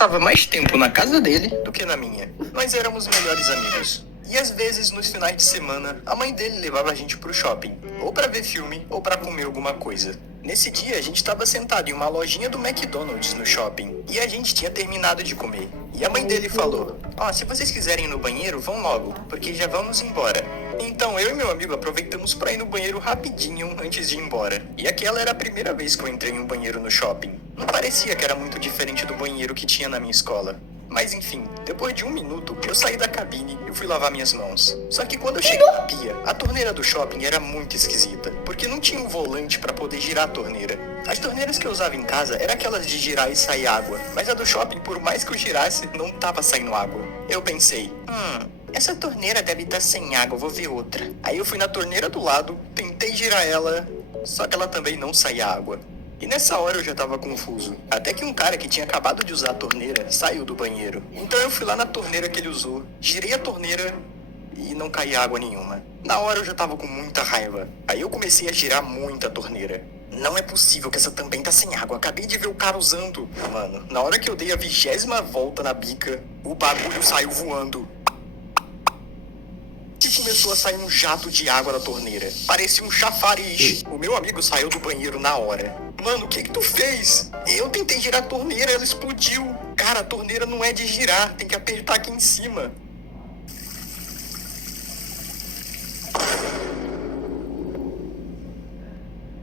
Passava mais tempo na casa dele do que na minha. Nós éramos melhores amigos. E às vezes, nos finais de semana, a mãe dele levava a gente pro shopping. Ou pra ver filme, ou pra comer alguma coisa. Nesse dia, a gente estava sentado em uma lojinha do McDonald's no shopping. E a gente tinha terminado de comer. E a mãe dele falou: se vocês quiserem ir no banheiro, vão logo, porque já vamos embora. Então eu e meu amigo aproveitamos para ir no banheiro rapidinho antes de ir embora. E aquela era a primeira vez que eu entrei em um banheiro no shopping. Não parecia que era muito diferente do banheiro que tinha na minha escola. Mas enfim, depois de 1 minuto, eu saí da cabine e fui lavar minhas mãos. Só que quando eu cheguei na pia, a torneira do shopping era muito esquisita, porque não tinha um volante para poder girar a torneira. As torneiras que eu usava em casa eram aquelas de girar e sair água, mas a do shopping, por mais que eu girasse, não tava saindo água. Eu pensei, essa torneira deve estar sem água, vou ver outra. Aí eu fui na torneira do lado, tentei girar ela, só que ela também não saía água. E nessa hora eu já tava confuso. Até que um cara que tinha acabado de usar a torneira saiu do banheiro. Então eu fui lá na torneira que ele usou, girei a torneira e não caía água nenhuma. Na hora eu já tava com muita raiva. Aí eu comecei a girar muito a torneira. Não é possível que essa também tá sem água. Acabei de ver o cara usando. Mano, na hora que eu dei a 20ª volta na bica, o bagulho saiu voando. E começou a sair um jato de água da torneira. Parecia um chafariz. O meu amigo saiu do banheiro na hora. Mano, o que tu fez? Eu tentei girar a torneira, ela explodiu. Cara, a torneira não é de girar, tem que apertar aqui em cima.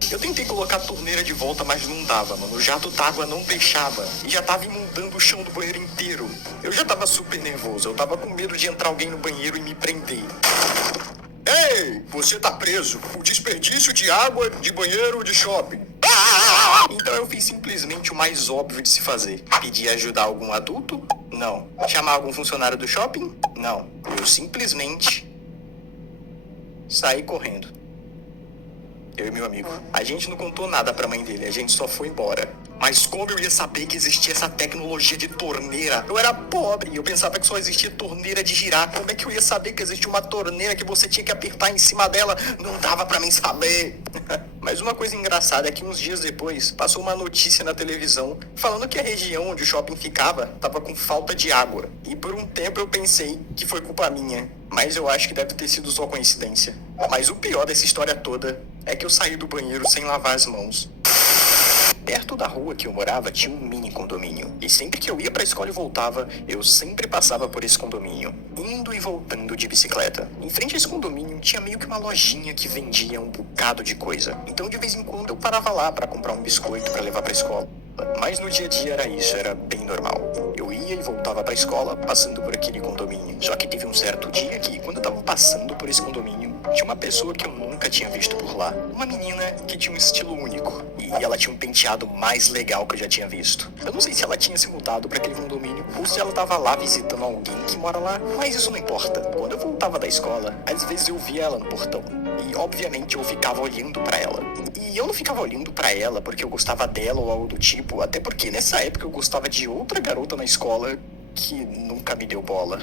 Eu tentei colocar a torneira de volta, mas não dava, mano. O jato d'água não deixava. E já tava inundando o chão do banheiro inteiro. Eu já tava super nervoso. Eu tava com medo de entrar alguém no banheiro e me prender. Ei, você tá preso. O desperdício de água de banheiro de shopping. Então eu fiz simplesmente o mais óbvio de se fazer. Pedir ajuda a algum adulto? Não. Chamar algum funcionário do shopping? Não. Eu simplesmente saí correndo. Eu e meu amigo. A gente não contou nada pra mãe dele, a gente só foi embora. Mas como eu ia saber que existia essa tecnologia de torneira? Eu era pobre, eu pensava que só existia torneira de girar. Como é que eu ia saber que existia uma torneira que você tinha que apertar em cima dela? Não dava pra mim saber. Mas uma coisa engraçada é que uns dias depois passou uma notícia na televisão falando que a região onde o shopping ficava tava com falta de água. E por um tempo eu pensei que foi culpa minha. Mas eu acho que deve ter sido só coincidência. Mas o pior dessa história toda é que eu saí do banheiro sem lavar as mãos. Perto da rua que eu morava tinha um mini condomínio. E sempre que eu ia pra escola e voltava, eu sempre passava por esse condomínio, indo e voltando de bicicleta. Em frente a esse condomínio tinha meio que uma lojinha que vendia um bocado de coisa. Então de vez em quando eu parava lá pra comprar um biscoito pra levar pra escola. Mas no dia a dia era isso, era bem normal. Eu ia e voltava pra escola passando por aquele condomínio. Só que teve um certo dia que, quando eu tava passando por esse condomínio, tinha uma pessoa que eu nunca tinha visto por lá. Uma menina que tinha um estilo único. E ela tinha um penteado mais legal que eu já tinha visto. Eu não sei se ela tinha se mudado pra aquele condomínio ou se ela tava lá visitando alguém que mora lá, mas isso não importa. Quando eu voltava da escola, às vezes eu via ela no portão. E obviamente eu ficava olhando pra ela. E eu não ficava olhando pra ela porque eu gostava dela ou algo do tipo, até porque nessa época eu gostava de outra garota na escola que nunca me deu bola.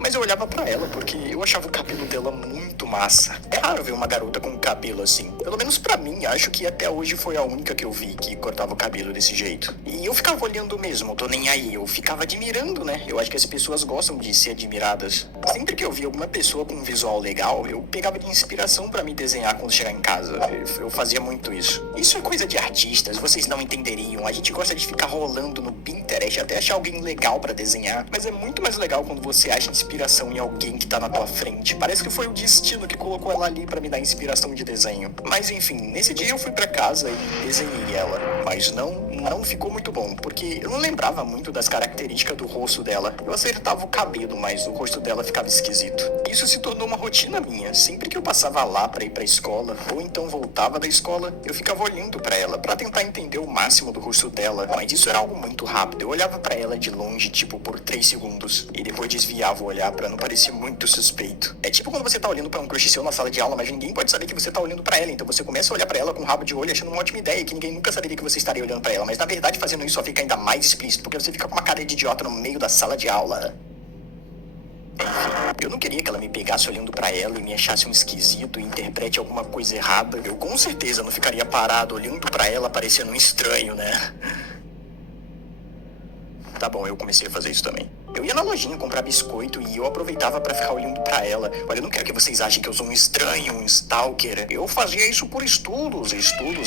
Mas eu olhava pra ela porque eu achava o cabelo dela muito massa. É raro ver uma garota com cabelo assim. Pelo menos pra mim, acho que até hoje foi a única que eu vi que cortava o cabelo desse jeito. E eu ficava olhando mesmo, tô nem aí. Eu ficava admirando, né? Eu acho que as pessoas gostam de ser admiradas. Sempre que eu via alguma pessoa com um visual legal, eu pegava de inspiração pra me desenhar quando chegar em casa. Eu fazia muito isso. Isso é coisa de artistas, vocês não entenderiam. A gente gosta de ficar rolando no Pinterest até achar alguém legal pra desenhar. Mas é muito mais legal quando você acha inspiração em alguém que tá na tua frente. Parece que foi o destino que colocou ela ali pra me dar inspiração de desenho. Mas enfim, nesse dia eu fui pra casa e desenhei ela. Mas não ficou muito bom, porque eu não lembrava muito das características do rosto dela. Eu acertava o cabelo, mas o rosto dela ficava esquisito. Isso se tornou uma rotina minha. Sempre que eu passava lá pra ir pra escola, ou então voltava da escola, eu ficava olhando pra ela, pra tentar entender o máximo do rosto dela. Mas isso era algo muito rápido. Eu olhava pra ela de longe, tipo, por 3 segundos, e depois desviava o olhar pra não parecer muito suspeito. É tipo quando você tá olhando pra um crush seu na sala de aula, mas ninguém pode saber que você tá olhando pra ela, então você começa a olhar pra ela com um rabo de olho achando uma ótima ideia, que ninguém nunca saberia que você estaria olhando pra ela, mas na verdade fazendo isso só fica ainda mais explícito, porque você fica com uma cara de idiota no meio da sala de aula. Enfim, eu não queria que ela me pegasse olhando pra ela e me achasse um esquisito e interprete alguma coisa errada. Eu com certeza não ficaria parado olhando pra ela parecendo um estranho, né? Tá bom, eu comecei a fazer isso também. Eu ia na lojinha comprar biscoito e eu aproveitava pra ficar olhando pra ela. Olha, eu não quero que vocês achem que eu sou um estranho, um stalker. Eu fazia isso por estudos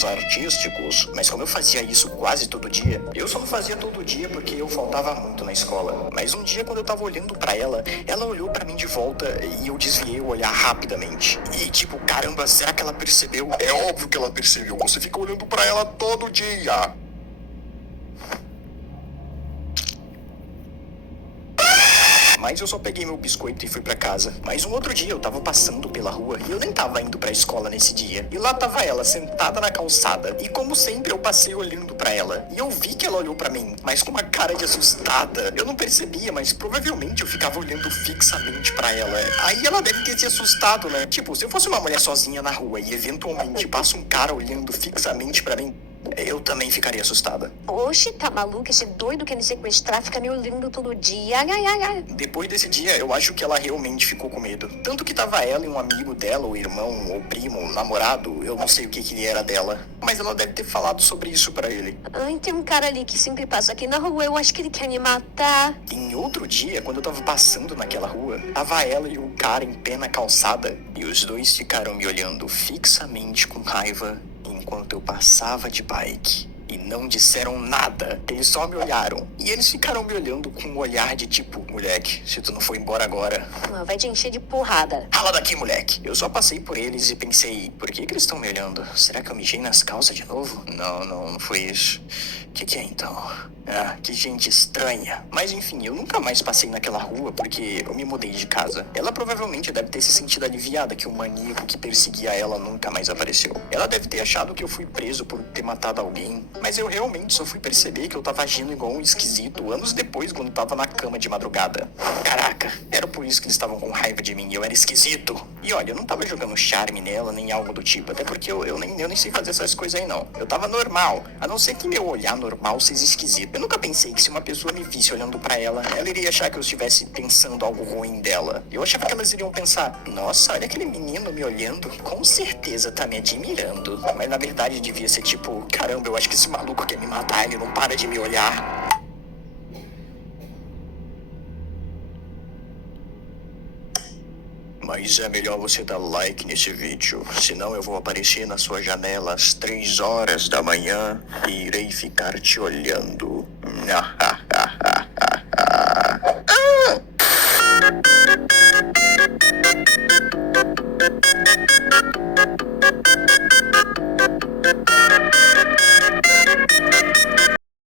artísticos. Mas como eu fazia isso quase todo dia, eu só não fazia todo dia porque eu faltava muito na escola. Mas um dia, quando eu tava olhando pra ela, ela olhou pra mim de volta e eu desviei o olhar rapidamente. E tipo, caramba, será que ela percebeu? É óbvio que ela percebeu. Você fica olhando pra ela todo dia. Mas eu só peguei meu biscoito e fui pra casa. Mas um outro dia eu tava passando pela rua e eu nem tava indo pra escola nesse dia. E lá tava ela, sentada na calçada. E como sempre eu passei olhando pra ela. E eu vi que ela olhou pra mim, mas com uma cara de assustada. Eu não percebia, mas provavelmente eu ficava olhando fixamente pra ela. Aí ela deve ter se assustado, né? Tipo, se eu fosse uma mulher sozinha na rua e eventualmente passa um cara olhando fixamente pra mim, eu também ficaria assustada. Oxe, tá maluco? Esse doido que me sequestrar fica me olhando todo dia. Ai, ai, ai. Depois desse dia, eu acho que ela realmente ficou com medo. Tanto que tava ela e um amigo dela, ou irmão, ou primo, namorado, eu não sei o que ele era dela. Mas ela deve ter falado sobre isso pra ele. Ai, tem um cara ali que sempre passa aqui na rua. Eu acho que ele quer me matar. Em outro dia, quando eu tava passando naquela rua, tava ela e o cara em pé na calçada. E os dois ficaram me olhando fixamente com raiva enquanto eu passava de bike. E não disseram nada. Eles só me olharam. E eles ficaram me olhando com um olhar de tipo, moleque, se tu não for embora agora... Vai te encher de porrada. Rala daqui, moleque. Eu só passei por eles e pensei, por que eles estão me olhando? Será que eu mijei nas calças de novo? Não foi isso. O que é então? Ah, que gente estranha. Mas enfim, eu nunca mais passei naquela rua porque eu me mudei de casa. Ela provavelmente deve ter se sentido aliviada que o maníaco que perseguia ela nunca mais apareceu. Ela deve ter achado que eu fui preso por ter matado alguém. Mas eu realmente só fui perceber que eu tava agindo igual um esquisito anos depois, quando tava na cama de madrugada. Caraca, era por isso que eles estavam com raiva de mim, eu era esquisito. E olha, eu não tava jogando charme nela, nem algo do tipo, até porque eu nem sei fazer essas coisas aí não. Eu tava normal, a não ser que meu olhar normal seja esquisito. Eu nunca pensei que se uma pessoa me visse olhando pra ela, ela iria achar que eu estivesse pensando algo ruim dela. Eu achava que elas iriam pensar, nossa, olha aquele menino me olhando, com certeza tá me admirando. Mas na verdade devia ser tipo, caramba, eu acho que esse maluco quer me matar, ele não para de me olhar. Mas é melhor você dar like nesse vídeo, senão eu vou aparecer na sua janela às 3 horas da manhã e irei ficar te olhando.